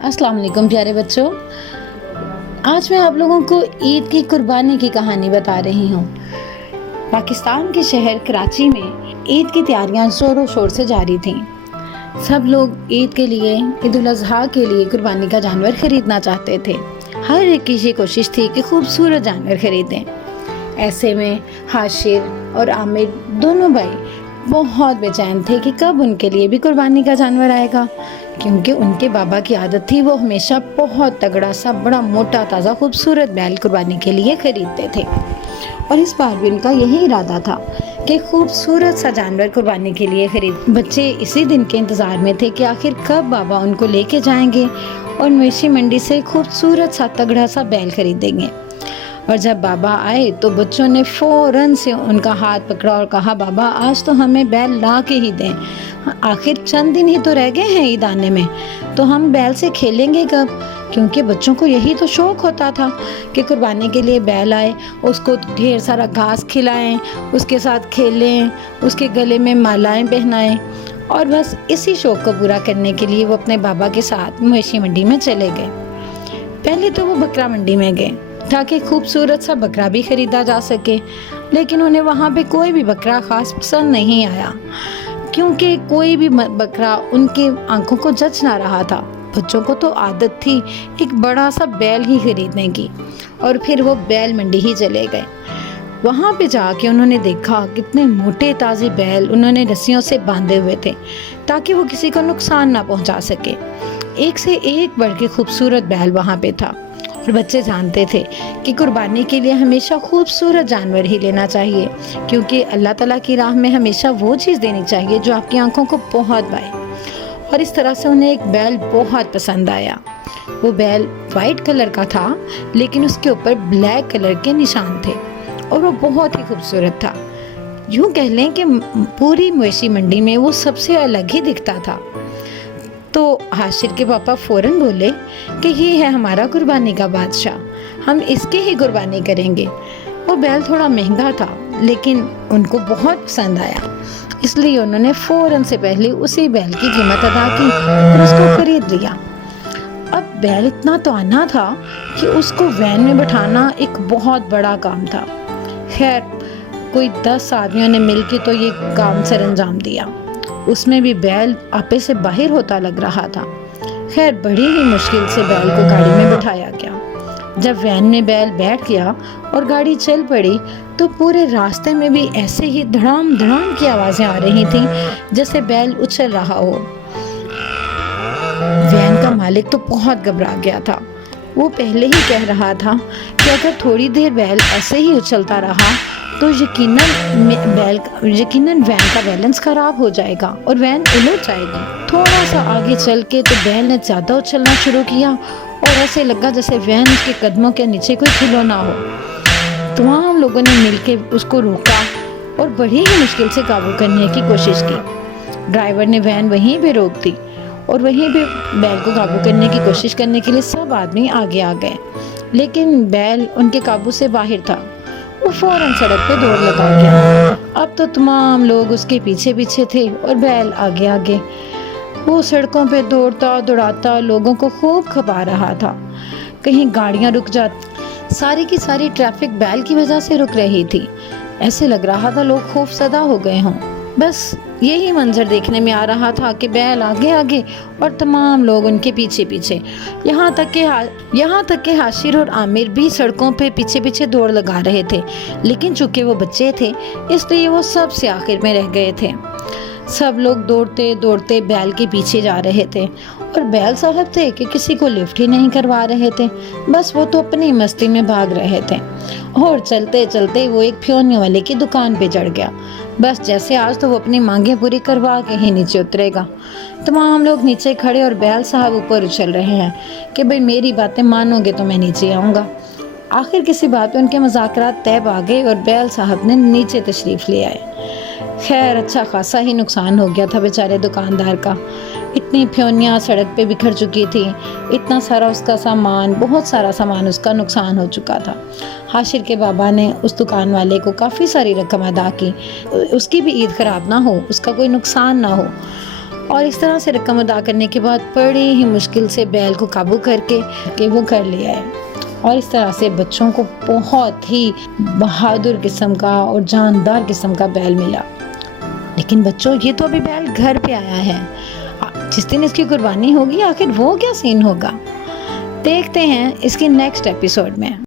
अस्सलाम वालेकुम प्यारे बच्चों। आज मैं आप लोगों को ईद की कुर्बानी की कहानी बता रही हूँ। पाकिस्तान के शहर कराची में ईद की तैयारियां ज़ोरों शोर से जारी थीं। सब लोग ईद के लिए, ईद उल अज़हा के लिए कुर्बानी का जानवर खरीदना चाहते थे। हर एक की ये कोशिश थी कि खूबसूरत जानवर खरीदें। ऐसे में हाशिर और आमिर दोनों भाई बहुत बेचैन थे कि कब उनके लिए भी कुर्बानी का जानवर आएगा, क्योंकि उनके बाबा की आदत थी वो हमेशा बहुत तगड़ा सा, बड़ा मोटा, ताज़ा, खूबसूरत बैल कुर्बानी के लिए खरीदते थे। और इस बार भी उनका यही इरादा था कि खूबसूरत सा जानवर कुर्बानी के लिए खरीद। बच्चे इसी दिन के इंतज़ार में थे कि आखिर कब बाबा उनको लेके जाएंगे और मवेशी मंडी से खूबसूरत सा, तगड़ा सा बैल खरीदेंगे। और जब बाबा आए तो बच्चों ने फ़ौरन से उनका हाथ पकड़ा और कहा, बाबा आज तो हमें बैल ला के ही दें, आखिर चंद दिन ही तो रह गए हैं ईद आने में, तो हम बैल से खेलेंगे कब? क्योंकि बच्चों को यही तो शौक़ होता था कि कुर्बानी के लिए बैल आए, उसको ढेर सारा घास खिलाएं, उसके साथ खेलें, उसके गले में मालाएं पहनाएं। और बस इसी शौक़ को पूरा करने के लिए वो अपने बाबा के साथ मवेशी मंडी में चले गए। पहले तो वो बकरा मंडी में गए ताकि खूबसूरत सा बकरा भी ख़रीदा जा सके, लेकिन उन्हें वहाँ पे कोई भी बकरा ख़ास पसंद नहीं आया, क्योंकि कोई भी बकरा उनके आंखों को जच ना रहा था। बच्चों को तो आदत थी एक बड़ा सा बैल ही खरीदने की, और फिर वो बैल मंडी ही चले गए। वहाँ पे जाके उन्होंने देखा कितने मोटे ताज़े बैल उन्होंने रस्सियों से बांधे हुए थे ताकि वो किसी को नुकसान ना पहुँचा सके। एक से एक बढ़ के खूबसूरत बैल वहाँ पे था। और बच्चे जानते थे कि कुर्बानी के लिए हमेशा खूबसूरत जानवर ही लेना चाहिए, क्योंकि अल्लाह ताला की राह में हमेशा वो चीज़ देनी चाहिए जो आपकी आंखों को बहुत भाए। और इस तरह से उन्हें एक बैल बहुत पसंद आया। वो बैल वाइट कलर का था, लेकिन उसके ऊपर ब्लैक कलर के निशान थे और वो बहुत ही खूबसूरत था। यूँ कह लें कि पूरी मवेशी मंडी में वो सबसे अलग ही दिखता था। तो हाशिर के पापा फ़ौरन बोले कि ये है हमारा कुर्बानी का बादशाह, हम इसकी ही कुर्बानी करेंगे। वो बैल थोड़ा महंगा था, लेकिन उनको बहुत पसंद आया, इसलिए उन्होंने फ़ौरन से पहले उसी बैल की कीमत अदा की और उसको खरीद लिया। अब बैल इतना तवाना था कि उसको वैन में बिठाना एक बहुत बड़ा काम था। खैर कोई 10 आदमियों ने मिलकर तो ये काम सर अंजाम दिया। उसमें भी बैल आपे से बाहर होता लग रहा था। खैर बड़ी ही मुश्किल से बैल को गाड़ी में बिठाया गया। जब वैन में बैल बैठ गया और गाड़ी चल पड़ी तो पूरे रास्ते में भी ऐसे ही धड़ाम धड़ाम की आवाज़ें आ रही थीं जैसे बैल उछल रहा हो। वैन का मालिक तो बहुत घबरा गया था। वो पहले ही कह रहा था कि अगर थोड़ी देर बैल ऐसे ही उछलता रहा तो यकीनन वैन का बैलेंस खराब हो जाएगा और वैन उलट जाएगी। थोड़ा सा आगे चल के तो बैल ने ज़्यादा उछलना शुरू किया और ऐसे लगा जैसे वैन उसके कदमों के नीचे कोई खिलौना हो। तमाम लोगों ने मिलकर उसको रोका और बड़ी ही मुश्किल से काबू करने की कोशिश की। ड्राइवर ने वैन वहीं पे रोक दी और वहीं पे बैल को काबू करने की कोशिश करने के लिए सब आदमी आगे आ गए, लेकिन बैल उनके काबू से बाहर था। वो फौरन सड़क पे दौड़ लगा गया। अब तो तमाम लोग उसके पीछे पीछे थे और बैल आगे आगे। वो सड़कों पे दौड़ता दौड़ाता लोगों को खूब खपा रहा था। कहीं गाड़ियां रुक जाती, सारी की सारी ट्रैफिक बैल की वजह से रुक रही थी। ऐसे लग रहा था लोग खौफसदा हो गए हों। बस यही मंजर देखने में आ रहा था कि बैल आगे आगे और तमाम लोग उनके पीछे पीछे। यहाँ तक कि हाशिर और आमिर भी सड़कों पे पीछे पीछे दौड़ लगा रहे थे, लेकिन चूंकि वो बच्चे थे इसलिए वो सबसे आखिर में रह गए थे। सब लोग दौड़ते दौड़ते बैल के पीछे जा रहे थे और बैल साहब थे कि किसी को लिफ्ट ही नहीं करवा रहे थे। बस वो तो अपनी मस्ती में भाग रहे थे। और चलते चलते वो एक फ्योनी वाले की दुकान पे चढ़ गया। बस जैसे आज तो वो अपनी मांगें पूरी करवा के ही नीचे उतरेगा। तमाम लोग नीचे खड़े और बैल साहब ऊपर उछल रहे हैं कि भाई मेरी बातें मानोगे तो मैं नीचे आऊँगा। आखिर किसी बात पे उनके मुज़ाकरात तय आ गए और बैल साहब ने नीचे तशरीफ़ ले आए। खैर अच्छा खासा ही नुकसान हो गया था बेचारे दुकानदार का। इतनी फ्योनियाँ सड़क पे बिखर चुकी थी, इतना सारा उसका सामान, बहुत सारा सामान उसका नुकसान हो चुका था। हाशिर के बाबा ने उस दुकान वाले को काफ़ी सारी रकम अदा की, उसकी भी ईद ख़राब ना हो, उसका कोई नुकसान ना हो। اور اس طرح سے رقم ادا کرنے کے بعد بڑی ہی مشکل سے بیل کو قابو کر کے وہ کر لیا ہے، اور اس طرح سے بچوں کو بہت ہی بہادر قسم کا اور جاندار قسم کا بیل ملا۔ لیکن بچوں، یہ تو ابھی بیل گھر پہ آیا ہے، جس دن اس کی قربانی ہوگی آخر وہ کیا سین ہوگا؟ دیکھتے ہیں اس کی نیکسٹ ایپیسوڈ میں۔